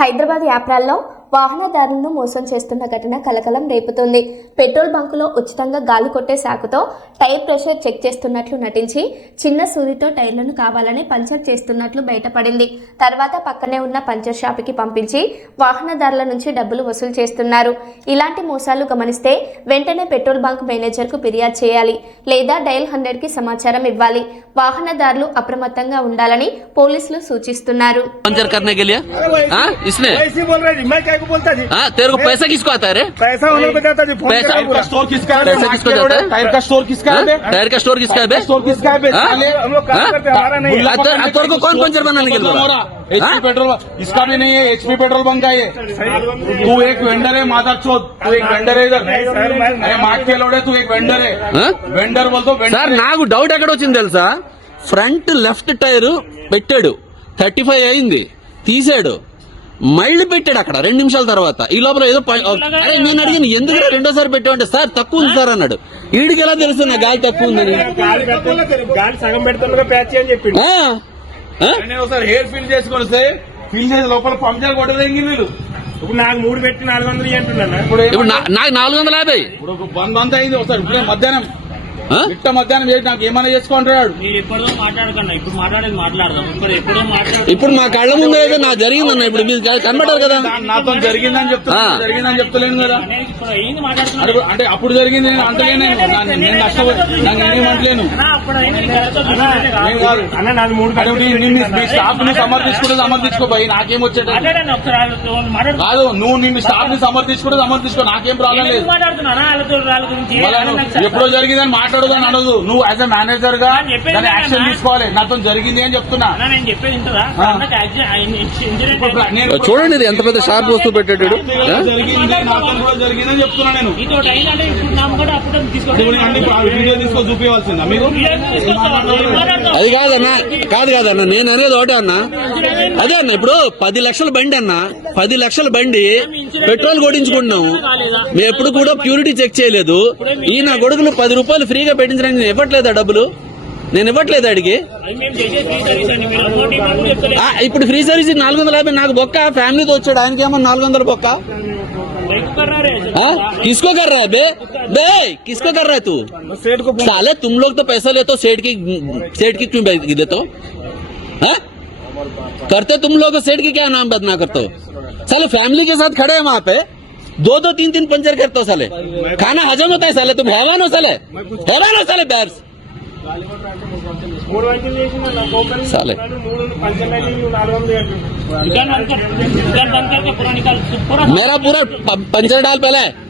హైదరాబాద్ యాప్రాల్లో వాహనదారులను మోసం చేస్తున్న ఘటన కలకలం రేపుతుంది. పెట్రోల్ బంకులో ఉచితంగా గాలి కొట్టే సాకుతో టైర్ ప్రెషర్ చెక్ చేస్తున్నట్లు నటించి చిన్న సూదితో టైర్లను కావాలని పంచర్ చేస్తున్నట్లు బయటపడింది. తర్వాత పక్కనే ఉన్న పంచర్ షాపుకి పంపించి వాహనదారుల నుంచి డబ్బులు వసూలు చేస్తున్నారు. ఇలాంటి మోసాలు గమనిస్తే వెంటనే పెట్రోల్ బంక్ మేనేజర్కు ఫిర్యాదు చేయాలి లేదా డయల్ హండ్రెడ్కి సమాచారం ఇవ్వాలి. వాహనదారులు అప్రమత్తంగా ఉండాలని పోలీసులు సూచిస్తున్నారు. పంచర్ के लिए हाँ इसने ऐसे बोल रहे जी मैं क्या को बोलता जी हाँ तेरे को पैसा किसको आता है रे पैसा होने को जाता जी फोन पैसा- करा पूरा। स्टोर किसका है पैसा किसको जाता है? टायर का स्टोर किसका है बे? टायर का स्टोर किसका है बे स्टोर किसका है बे? हाँ? साले, हम लोग काम हाँ? करते हैं हमारा नहीं है बुल्ला अब तो- अब तेरे को कौन पंचर बनाने के लिए बोला? एचपी हाँ? पेट्रोल इसका भी नहीं है एचपी पेट्रोल बंक का ये तू एक वेंडर है माधर चौथ तू एक वेंडर है इधर नहीं, सर, मैं- अरे माग के लोड़े तू एक वेंडर है हाँ? वेंडर बोल तो वेंडर సార్ నాకు డౌట్ ఎక్కడ వచ్చింది తెలుసా ఫ్రంట్ లెఫ్ట్ టైర్ పెట్టాడు థర్టీ ఫైవ్ అయింది తీసాడు మళ్ళీ పెట్టాడు అక్కడ రెండు నిమిషాల తర్వాత. ఈ లోపల ఏదో అరే నేను అడిగాను ఎందుకు రెండోసారి పెట్టామంటే సార్ తక్కువ ఉంది సార్ అన్నాడు. వీడికి ఎలా తెలుసు నా గాలి తక్కువ ఉందని? గాలి సగం పెడుతున్నా ప్యాచ్ అని ఒకసారి హెయిర్ ఫిల్ చేసుకొని ఫిల్ చేసి లోపల కొట్టదేంగి వీళ్ళు. ఇప్పుడు నాకు మూడు పెట్టి నాలుగు వందలు అంటున్నా ఇప్పుడు నాకు నాలుగు వందల యాభై. ఇప్పుడు అంతా అయింది ఒకసారి. ఇప్పుడే మధ్యాహ్నం? ఇట్ట మధ్యాహ్నం చేసి నాకు ఏమైనా చేసుకుంటాడు ఎప్పుడో ఇప్పుడు మాట్లాడేది మాట్లాడదాం. ఇప్పుడు ఎప్పుడో మాట్లాడు ఇప్పుడు మా కళ్ళ ముందు ఏదో నాకు జరిగిందన్న ఇప్పుడు మీరు కనబడ్డారు కదా? నా- నాతో జరిగిందని చెప్తున్నా. జరిగిందని చెప్తలేను కదా. అంటే అప్పుడు జరిగింది నేను అంటలేను నేను నా- నేను నష్టపోయి నాకు నేనేం అంటలేను నీ- నీ- నీ- నీ స్టాఫ్ని సమర్థించుకుంటే సమర్థించుకోపోయి నాకేం మాట్లాడు కాదు నువ్వు నిన్ను స్టాఫ్ని సమర్థించుకుంటే సమర్థించుకో నాకేం ప్రాబ్లం లేదు. ఎందుకు మాట్లాడుతున్నారా? వాళ్ళతో గురించి మళ్ళా నాకు నువ్వు యాజ్ ఎ మేనేజర్గా యాక్షన్? తీసుకోవాలి. నాతో జరిగింది అని చెప్తున్నా. చూడండి ఇది ఎంత పెద్ద షార్ప్ వస్తువు పెట్టాడు జరిగిందని చెప్తున్నా నేను. తీసుకో చూపించాల్సిందా అది కాదన్నా కాదు కాదన్న నేను అనేది ఒకటే అన్న. అదే అన్న ఇప్పుడు పది లక్షల బండి అన్న పది లక్షల బండి పెట్రోల్ కొట్టించుకుంటున్నాము. మేము ఎప్పుడు కూడా ప్యూరిటీ చెక్ చేయలేదు. ఈ నా కొడుకులు పది రూపాయలు ఫ్రీగా పెట్టించడానికి నేను ఇవ్వట్లేదా డబ్బులు నేను ఇవ్వట్లేదు అడిగి అది మేము చేసే ఫ్రీ సర్వీస్ అండి మీరు అమౌంట్ ఇవ్వమని చెప్తలేదు ఆ, ఇప్పుడు ఫ్రీ సర్వీస్ నాలుగు వందల యాభై నాకు బొక్క ఫ్యామిలీతో వచ్చాడు ఆయనకి ఏమో నాలుగు వందల బొక్క బైక్ कर रहा है ఆ? किसको कर रहा है बे बे किसको कर रहा है तू सेठ को साले तुम लोग तो पैसा लेते हो सेठ की सेठ की क्यों बैठ- देते हो हाँ? करते तुम लोग हो, सेठ की क्या नाम बदना करते हो साले फैमिली के साथ खड़े हैं वहां पे दो दो तीन तीन पंचर करते हो साले खाना हजम होता है साले तुम हैवान हो साले। हैवान हो साले बैर्स। साले। मेरा पूरा पंचर डाल पहले।